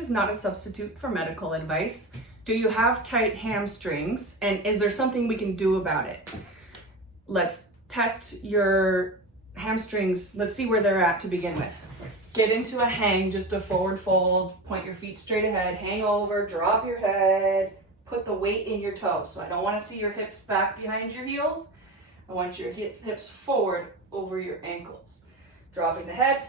is not a substitute for medical advice. Do you have tight hamstrings? And is there something we can do about it? Let's test your hamstrings. Let's see where they're at to begin with. Get into a hang, just a forward fold, point your feet straight ahead, hang over, drop your head, put the weight in your toes. So I don't want to see your hips back behind your heels. I want your hips forward over your ankles. Dropping the head.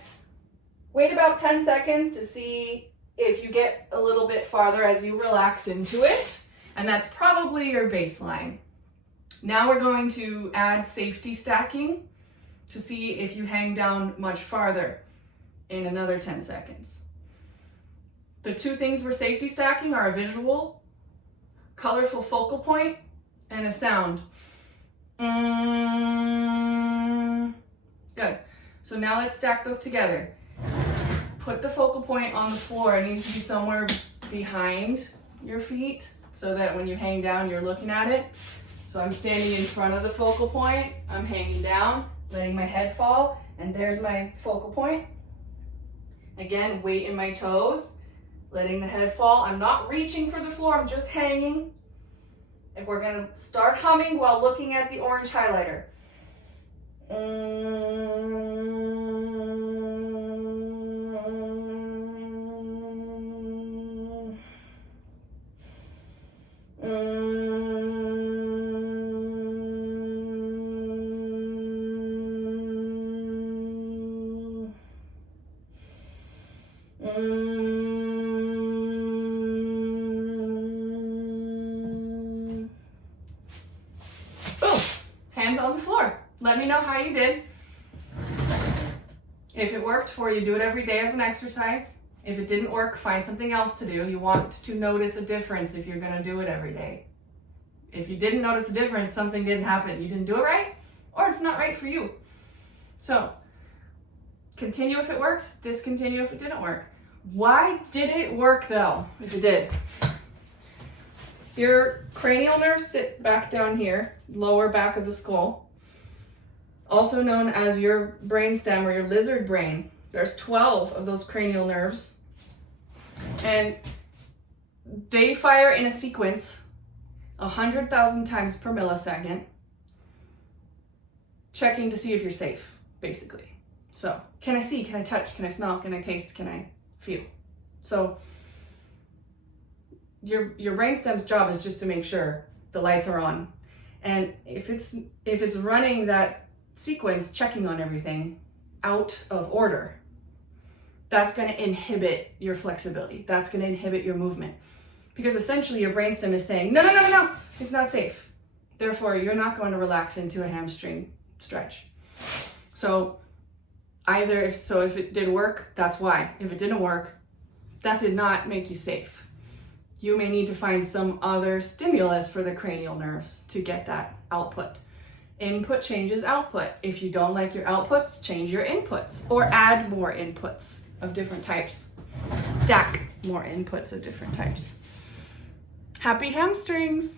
Wait about 10 seconds to see if you get a little bit farther as you relax into it. And that's probably your baseline. Now we're going to add safety stacking to see if you hang down much farther in another 10 seconds. The two things we're safety stacking are a visual, colorful focal point, and a sound. Good. So now let's stack those together. Put the focal point on the floor. It needs to be somewhere behind your feet so that when you hang down, you're looking at it. So I'm standing in front of the focal point. I'm hanging down, letting my head fall, and there's my focal point. Again, weight in my toes, letting the head fall. I'm not reaching for the floor, I'm just hanging. And we're gonna start humming while looking at the orange highlighter. Boom, hands on the floor. Let me know how you did. If it worked for you, do it every day as an exercise. If it didn't work, find something else to do. You want to notice a difference if you're gonna do it every day. If you didn't notice a difference, something didn't happen. You didn't do it right, or it's not right for you. So, continue if it worked, discontinue if it didn't work. Why did it work though, if it did? Your cranial nerves sit back down here, lower back of the skull, also known as your brainstem or your lizard brain. There's 12 of those cranial nerves, and they fire in a sequence 100,000 times per millisecond, checking to see if you're safe, basically. So, can I see, can I touch, can I smell, can I taste, can I feel? So, your brainstem's job is just to make sure the lights are on. And if it's running that sequence, checking on everything out of order, that's going to inhibit your flexibility. That's going to inhibit your movement. Because essentially your brainstem is saying, no, it's not safe. Therefore, you're not going to relax into a hamstring stretch. So if it did work, that's why. If it didn't work, that did not make you safe. You may need to find some other stimulus for the cranial nerves to get that output. Input changes output. If you don't like your outputs, change your inputs or add more inputs of different types. Stack more inputs of different types. Happy hamstrings!